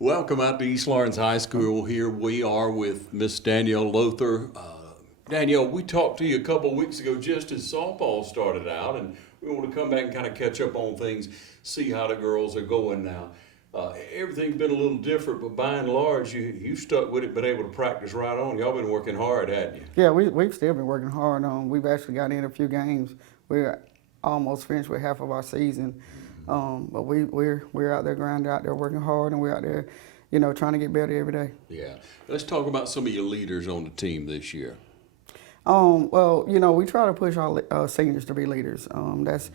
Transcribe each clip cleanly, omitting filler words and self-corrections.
Welcome out to East Lawrence High School. Here we are with Miss Danielle Lothar. Danielle, we talked to you a couple weeks ago just as softball started out, and we want to come back and kind of catch up on things, see how the girls are going now. Everything's been a little different, but by and large, you stuck with it, been able to practice right on. Y'all been working hard, hadn't you? Yeah, we've still been working hard. We've actually got in a few games. We're almost finished with half of our season. But we're out there grinding, out there working hard, and we're out there, trying to get better every day. Yeah. Let's talk about some of your leaders on the team this year. Well, we try to push our seniors to be leaders. That's,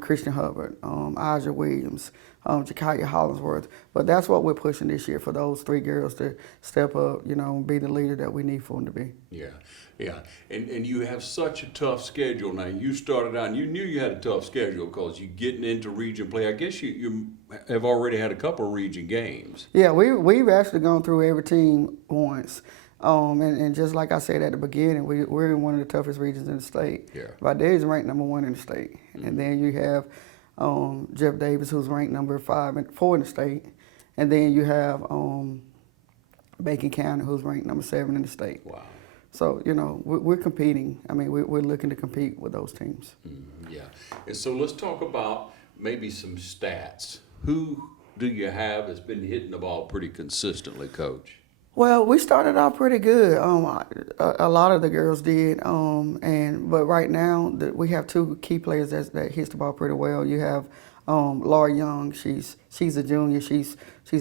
Christian Hubbard, Aja Williams, Jakaya Hollingsworth. But that's what we're pushing this year, for those three girls to step up, be the leader that we need for them to be. Yeah. And you have such a tough schedule now. You started out, and you knew you had a tough schedule because you're getting into region play. I guess you have already had a couple of region games. Yeah, we've actually gone through every team once. And just like I said at the beginning, we're in one of the toughest regions in the state. Yeah. Valdez is ranked #1 in the state. Mm-hmm. And then you have Jeff Davis, who's ranked #4 in the state. And then you have Bacon County, who's ranked #7 in the state. Wow. So, we're competing. I mean, we're looking to compete with those teams. Mm-hmm. Yeah. And so let's talk about maybe some stats. Who do you have that's been hitting the ball pretty consistently, Coach? Well, we started off pretty good. A lot of the girls did, but right now we have two key players that hits the ball pretty well. You have Laura Young. She's a junior. She's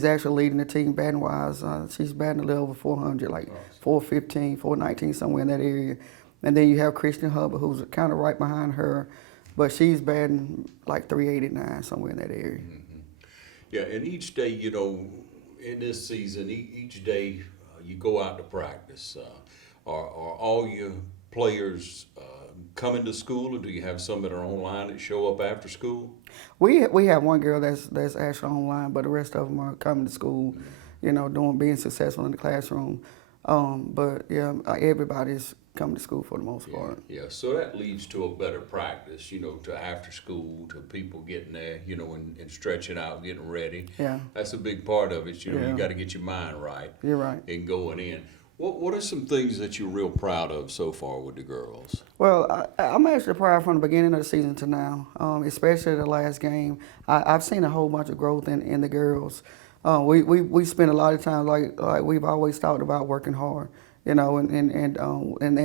actually leading the team batting wise. She's batting a little over 400, like 415, 419, somewhere in that area. And then you have Christian Hubbard, who's kind of right behind her, but she's batting like 389, somewhere in that area. Mm-hmm. Yeah, and each day, in this season, each day you go out to practice. Are all your players coming to school, or do you have some that are online that show up after school? We have one girl that's actually online, but the rest of them are coming to school, being successful in the classroom. But yeah, everybody's coming to school for the most part. Yeah, so that leads to a better practice, to after school, to people getting there, and stretching out, getting ready. Yeah. That's a big part of it. You got to get your mind right. You're right. And going in. What are some things that you're real proud of so far with the girls? Well, I'm actually proud from the beginning of the season to now, especially the last game. I've seen a whole bunch of growth in the girls. We spend a lot of time, like we've always talked about, working hard, and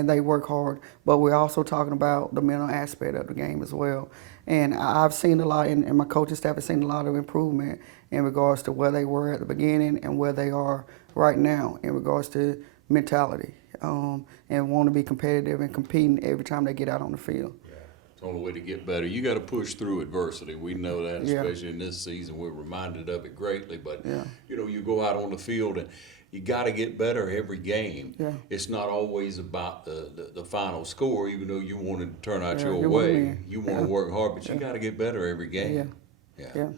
they work hard. But we're also talking about the mental aspect of the game as well. And I've seen a lot, and my coaching staff has seen a lot of improvement in regards to where they were at the beginning and where they are right now in regards to mentality, and want to be competitive and competing every time they get out on the field. Yeah, it's the only way to get better. You got to push through adversity. We know that, especially in this season. We're reminded of it greatly. But you go out on the field and you got to get better every game. Yeah. It's not always about the final score, even though you want it to turn out your you way. You want to work hard, but you got to get better every game. Yeah.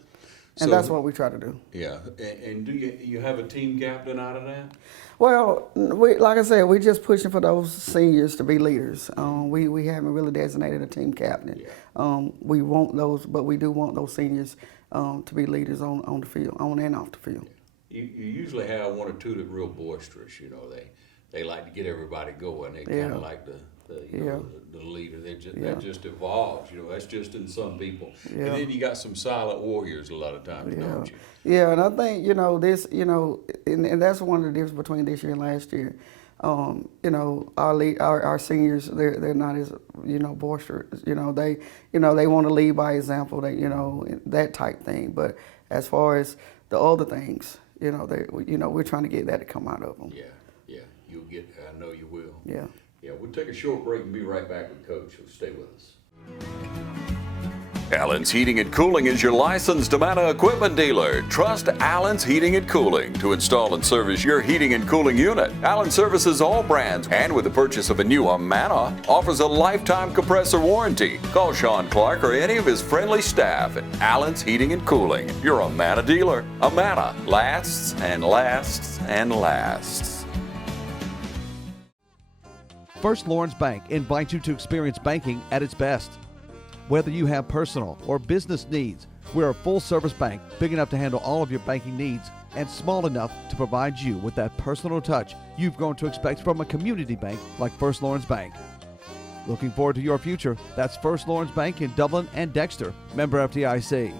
And that's what we try to do. Yeah. And do you have a team captain out of that? Well, like I said, we're just pushing for those seniors to be leaders. We haven't really designated a team captain. Yeah. We want those, but we do want those seniors to be leaders on the field, on and off the field. You usually have one or two that are real boisterous. They like to get everybody going. They kind of like the leader. That just evolves. That's just in some people. Yeah. And then you got some silent warriors a lot of times, don't you? Yeah, and I think this, and that's one of the differences between this year and last year. Our seniors, they're not as boisterous. They want to lead by example. That type thing. But as far as the other things, we're trying to get that to come out of them. Yeah. You'll get. I know you will. Yeah. Yeah. We'll take a short break and be right back with Coach. So stay with us. Allen's Heating and Cooling is your licensed Amana equipment dealer. Trust Allen's Heating and Cooling to install and service your heating and cooling unit. Allen services all brands, and with the purchase of a new Amana, offers a lifetime compressor warranty. Call Sean Clark or any of his friendly staff at Allen's Heating and Cooling, your Amana dealer. Amana lasts and lasts and lasts. First Lawrence Bank invites you to experience banking at its best. Whether you have personal or business needs, We're a full-service bank, big enough to handle all of your banking needs and small enough to provide you with that personal touch you've grown to expect from a community bank like First Lawrence Bank. Looking forward to your future. That's First Lawrence Bank in Dublin and Dexter, member FDIC.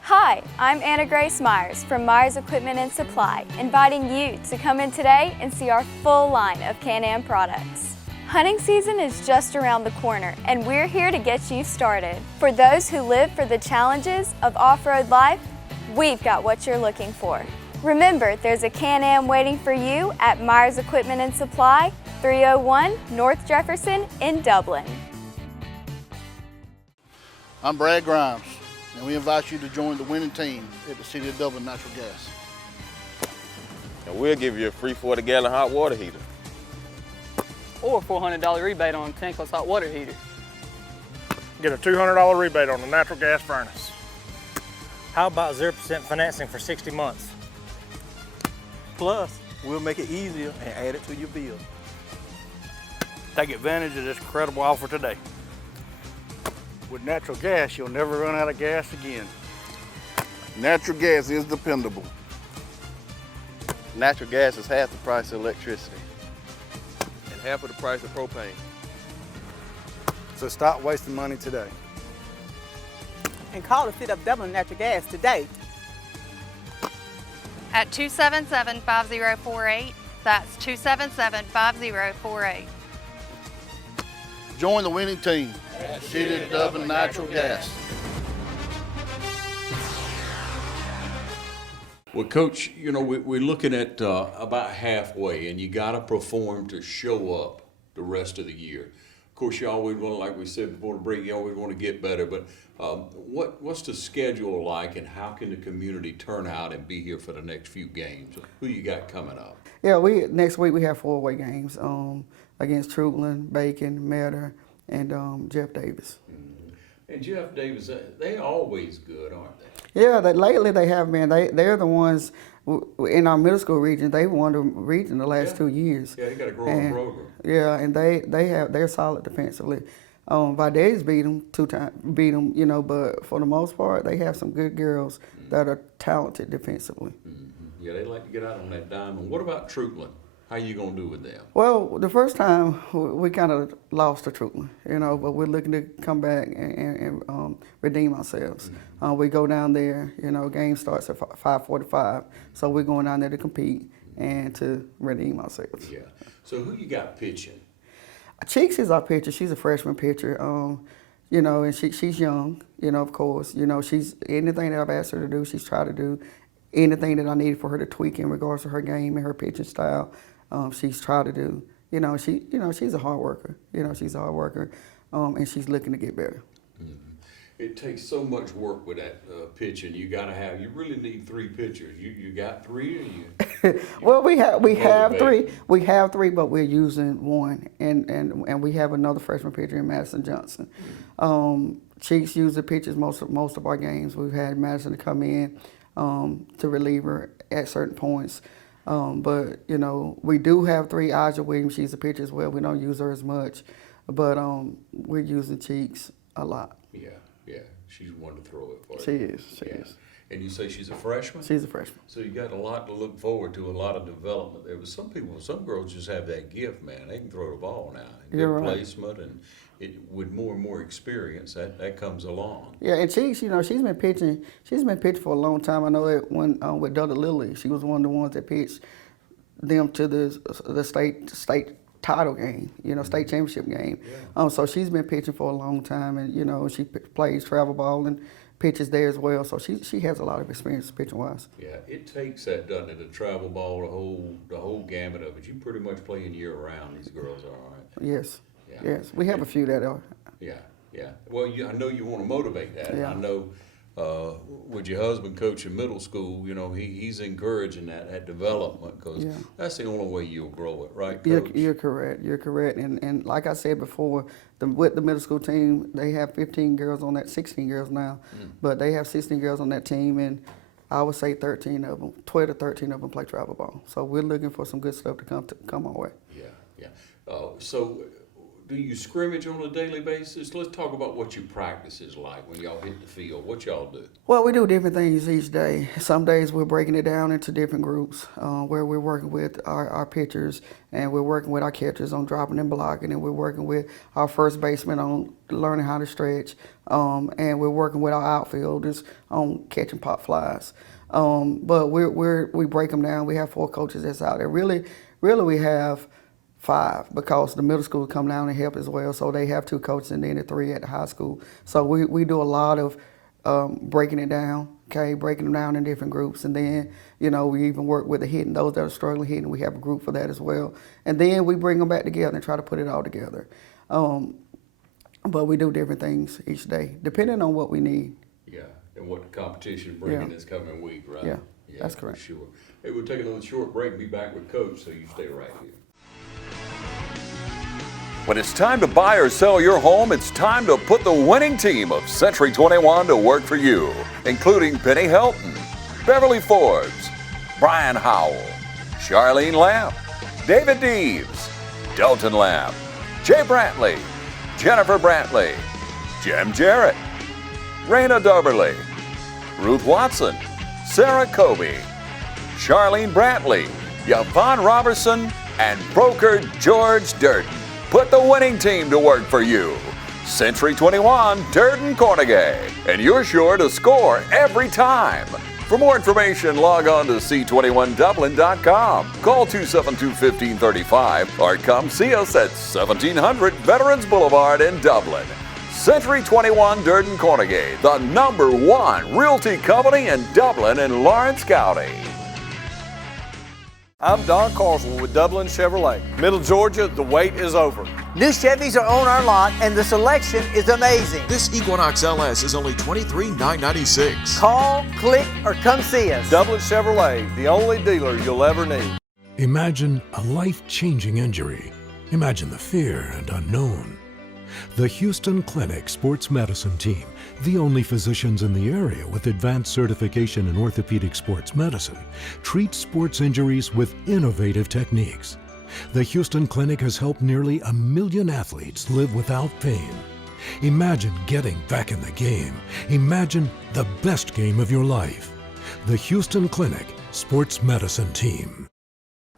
Hi, I'm Anna Grace Myers from Myers Equipment and Supply, inviting you to come in today and see our full line of Can-Am products. Hunting season is just around the corner, and we're here to get you started. For those who live for the challenges of off-road life, we've got what you're looking for. Remember, there's a Can-Am waiting for you at Myers Equipment and Supply, 301 North Jefferson in Dublin. I'm Brad Grimes, and we invite you to join the winning team at the City of Dublin Natural Gas. And we'll give you a free 40-gallon hot water heater. Or a $400 rebate on a tankless hot water heater. Get a $200 rebate on the natural gas furnace. How about 0% financing for 60 months? Plus, we'll make it easier and add it to your bill. Take advantage of this incredible offer today. With natural gas, you'll never run out of gas again. Natural gas is dependable. Natural gas is half the price of electricity. And half of the price of propane. So stop wasting money today. And call the City of Dublin Natural Gas today. At 277-5048. That's 277-5048. Join the winning team at City of Dublin Natural Gas. Well, Coach, you know, we're looking at about halfway, and you got to perform to show up the rest of the year. Of course, you always want, like we said before the break, you always want to get better, but what's the schedule like, and how can the community turn out and be here for the next few games? Who you got coming up? Yeah, next week we have 4 away games against Trutland, Bacon, Metter, and Jeff Davis. Mm-hmm. And Jeff Davis, they always good, aren't they? Yeah, lately they have been. They're the ones in our middle school region. They've won the region the last 2 years. Yeah, they got a growing program. Yeah, and they're solid defensively. Valdez beat them 2 times, you know, but for the most part, they have some good girls that are talented defensively. Mm-hmm. Yeah, they like to get out on that diamond. What about Trutland? How you gonna do with them? Well, the first time we kind of lost to Trutland, you know, but we're looking to come back and redeem ourselves. Mm-hmm. We go down there, you know, game starts at 5:45, so we're going down there to compete and to redeem ourselves. Yeah. So who you got pitching? Cheeks is our pitcher. She's a freshman pitcher. You know, and she's young. You know, of course. You know, she's anything that I've asked her to do, she's tried to do. Anything that I needed for her to tweak in regards to her game and her pitching style, she's tried to do. You know, she's a hard worker. You know, she's a hard worker, and she's looking to get better. Mm-hmm. It takes so much work with that pitching. You really need 3 pitchers. You got 3, or you? Well, we have 3. We have 3, but we're using 1, and we have another freshman pitcher in Madison Johnson. Cheeks usually pitches most of our games. We've had Madison to come in to relieve her at certain points. But, you know, we do have 3. Aja Williams, she's a pitcher as well. We don't use her as much, but we're using Cheeks a lot. Yeah, she's one to throw it for. She is. And you say she's a freshman? She's a freshman. So you got a lot to look forward to, a lot of development. There was some girls just have that gift, man. They can throw the ball now. You're Good right. placement, and with more and more experience, that comes along. Yeah, and Cheeks, you know, she's been pitching for a long time. I know that when with Dudley Lilly, she was one of the ones that pitched them to the state title game, you know, state championship game. Yeah. So she's been pitching for a long time, and you know, she plays travel ball and pitches there as well. So she has a lot of experience pitching wise. Yeah, it takes that, doesn't it? The travel ball, the whole gamut of it. You pretty much playing year round. These girls are, all right. Yes. Yeah. Yes, we have a few that are. Yeah. Well, I know you want to motivate that. Yeah. And I know with your husband coaching middle school, you know, he's encouraging that development, because that's the only way you'll grow it, right, Coach? You're correct. You're correct. And like I said before, with the middle school team, they have 15 girls on that, 16 girls now, but they have 16 girls on that team, and I would say 12 to 13 of them play travel ball. So we're looking for some good stuff to come our way. Yeah. So do you scrimmage on a daily basis? Let's talk about what your practice is like when y'all hit the field. What y'all do? Well, we do different things each day. Some days we're breaking it down into different groups where we're working with our pitchers and we're working with our catchers on dropping and blocking, and we're working with our first baseman on learning how to stretch, and we're working with our outfielders on catching pop flies. But we break them down. We have 4 coaches that's out there. Really we have 5 because the middle school come down and help as well. So they have 2 coaches and then the 3 at the high school. So we do a lot of breaking it down, breaking them down in different groups. And then, we even work with the hitting, those that are struggling hitting. We have a group for that as well. And then we bring them back together and try to put it all together. But we do different things each day, depending on what we need. Yeah, and what the competition bringing this coming week, right? Yeah, that's correct. For sure. Hey, we'll take another short break and be back with Coach, so you stay right here. When it's time to buy or sell your home, it's time to put the winning team of Century 21 to work for you, including Penny Helton, Beverly Forbes, Brian Howell, Charlene Lamb, David Deeves, Dalton Lamb, Jay Brantley, Jennifer Brantley, Jim Jarrett, Raina Dubberly, Ruth Watson, Sarah Kobe, Charlene Brantley, Yvonne Robertson, and broker George Durden. Put the winning team to work for you. Century 21, Durden Cornegay. And you're sure to score every time. For more information, log on to c21dublin.com. Call 272-1535 or come see us at 1700 Veterans Boulevard in Dublin. Century 21 Durden Cornegay, the #1 realty company in Dublin and Lawrence County. I'm Don Carswell with Dublin Chevrolet. Middle Georgia, the wait is over. New Chevys are on our lot and the selection is amazing. This Equinox LS is only $23,996. Call, click, or come see us. Dublin Chevrolet, the only dealer you'll ever need. Imagine a life-changing injury. Imagine the fear and unknown. The Houston Clinic Sports Medicine Team, the only physicians in the area with advanced certification in orthopedic sports medicine, treats sports injuries with innovative techniques. The Houston Clinic has helped nearly 1 million athletes live without pain. Imagine getting back in the game. Imagine the best game of your life. The Houston Clinic Sports Medicine Team.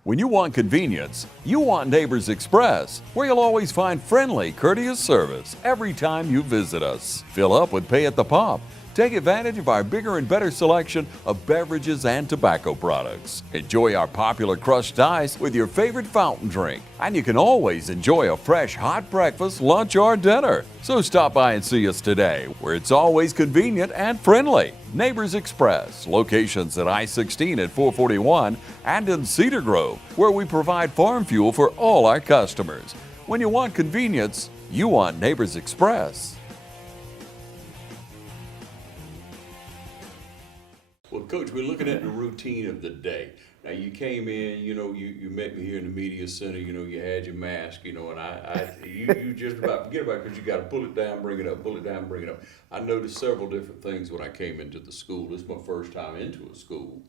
When you want convenience, you want Neighbors Express, where you'll always find friendly, courteous service every time you visit us. Fill up with Pay at the Pump. Take advantage of our bigger and better selection of beverages and tobacco products. Enjoy our popular crushed ice with your favorite fountain drink. And you can always enjoy a fresh hot breakfast, lunch, or dinner. So stop by and see us today, where it's always convenient and friendly. Neighbors Express, locations at I-16 at 441 and in Cedar Grove, where we provide farm fuel for all our customers. When you want convenience, you want Neighbors Express. Well, Coach, we're looking at the routine of the day. Now, you came in, you met me here in the media center, you had your mask, and you just about forget about it because you got to pull it down, bring it up, pull it down, bring it up. I noticed several different things when I came into the school. This is my first time into a school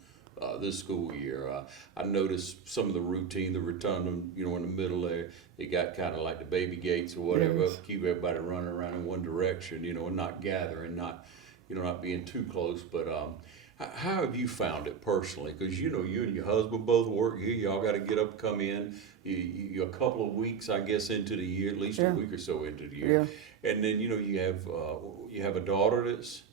this school year. I noticed some of the routine, the rotundum, in the middle there. It got kind of like the baby gates or whatever, Yes. keep everybody running around in one direction, and not gathering, not being too close, but how have you found it personally? Because you and your husband both work here. Y'all got to get up, come in. You're a couple of weeks, I guess, into the year, at least a week or so into the year. Yeah. And then you have a daughter that's.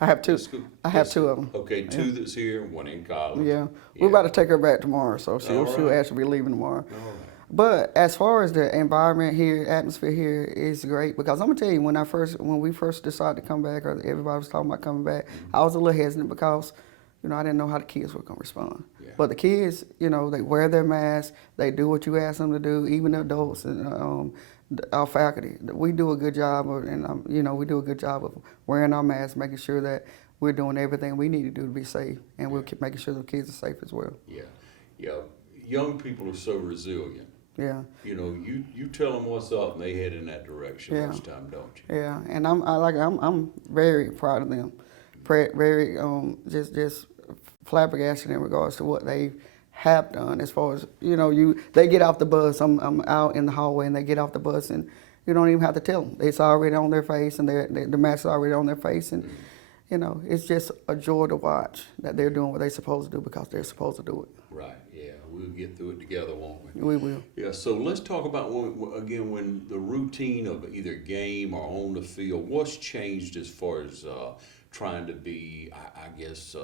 I have 2. I have 2 of them. Okay, 2 that's here, 1 in college. Yeah. We're about to take her back tomorrow, so she'll actually be leaving tomorrow. All right. But as far as the environment here, atmosphere here is great, because I'm gonna tell you, when we first decided to come back, or everybody was talking about coming back, I was a little hesitant because, I didn't know how the kids were gonna respond. Yeah. But the kids, they wear their masks, they do what you ask them to do, even the adults and our faculty. We do a good job, we do a good job of wearing our masks, making sure that we're doing everything we need to do to be safe, and we're making sure the kids are safe as well. Yeah. Young people are so resilient. Yeah. You tell them what's up, and they head in that direction most time, don't you? Yeah, and I'm very proud of them. Very just flabbergasted in regards to what they have done. As far as they get off the bus. I'm out in the hallway, and they get off the bus, and You don't even have to tell them. It's already on their face, and the match is already on their face, and you know, it's just a joy to watch that they're doing what they're supposed to do because they're supposed to do it. Right, yeah, we'll get through it together, won't we? We will. Yeah, so let's talk about, when the routine of either game or on the field, what's changed as far as trying to be, I guess,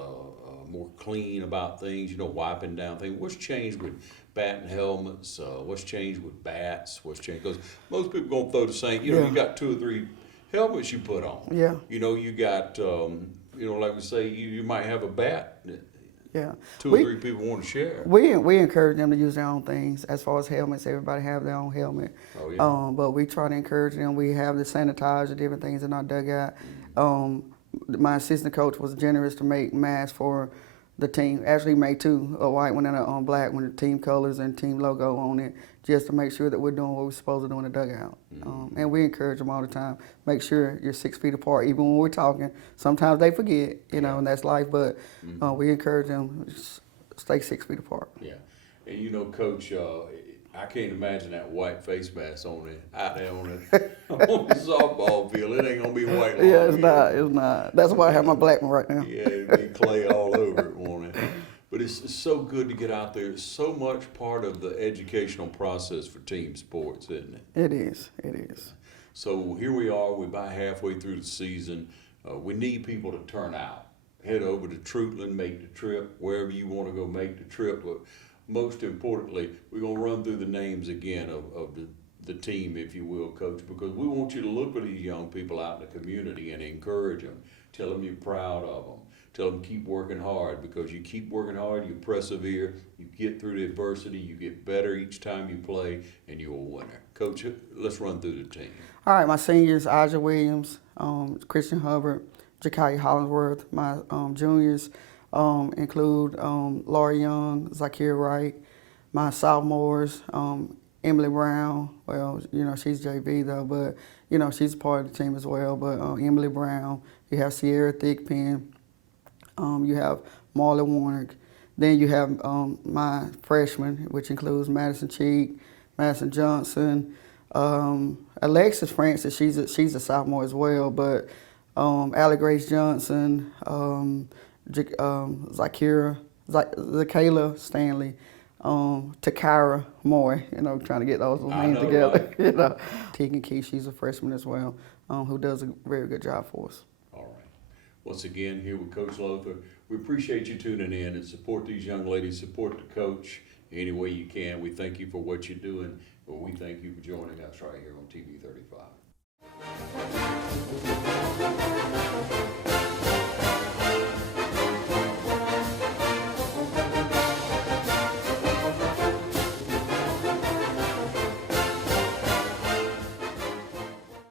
more clean about things, you know, wiping down things. What's changed with batting helmets? What's changed with bats? What's changed? Because most people going to throw the same, you know, you got 2 or 3 helmets you put on. Yeah. You know, you got, you know, like we say, you might have a bat. Yeah. 2 or 3 people want to share. We encourage them to use their own things. As far as helmets, everybody have their own helmet. Oh, yeah. But we try to encourage them. We have the sanitizer, different things in our dugout. My assistant coach was generous to make masks for the team. Actually made 2, a white one and a black one, with team colors and team logo on it, just to make sure that we're doing what we're supposed to do in the dugout. And we encourage them all the time. Make sure you're 6 feet apart, even when we're talking. Sometimes they forget, you know, and that's life, but we encourage them to stay 6 feet apart. Yeah. And you know, Coach, I can't imagine that white face mask on it, out there on the softball field. It ain't gonna be white long. Yeah, it's not. That's why I have my black one right now. Yeah, it'll be clay all over it, won't it? But it's so good to get out there. It's so much part of the educational process for team sports, isn't it? It is. It is. So here we are. We're about halfway through the season. We need people to turn out. Head over to Troutland, make the trip. Wherever you want to go, make the trip. But most importantly, we're going to run through the names again of the team, if you will, Coach, because we want you to look at these young people out in the community and encourage them. Tell them you're proud of them. Tell them keep working hard, because you keep working hard, you persevere, you get through the adversity, you get better each time you play, and you're a winner. Coach, let's run through the team. All right, my seniors, Aja Williams, Christian Hubbard, Jakai Hollingsworth. My juniors include Laura Young, Zakir Wright. My sophomores, Emily Brown. Well, you know, she's JV though, but you know, she's part of the team as well. But Emily Brown, you have Sierra Thickpen, you have Marley Warnick. Then you have my freshmen, which includes Madison Cheek, Madison Johnson, Alexis Francis. She's a sophomore as well, but Allie Grace Johnson, Zakayla Stanley, Takara Moy, you know, trying to get those names together. Right. You know, Tegan Key, she's a freshman as well, who does a very good job for us. All right. Once again, here with Coach Lothar. We appreciate you tuning in and support these young ladies, support the coach any way you can. We thank you for what you're doing, but we thank you for joining us right here on TV 35.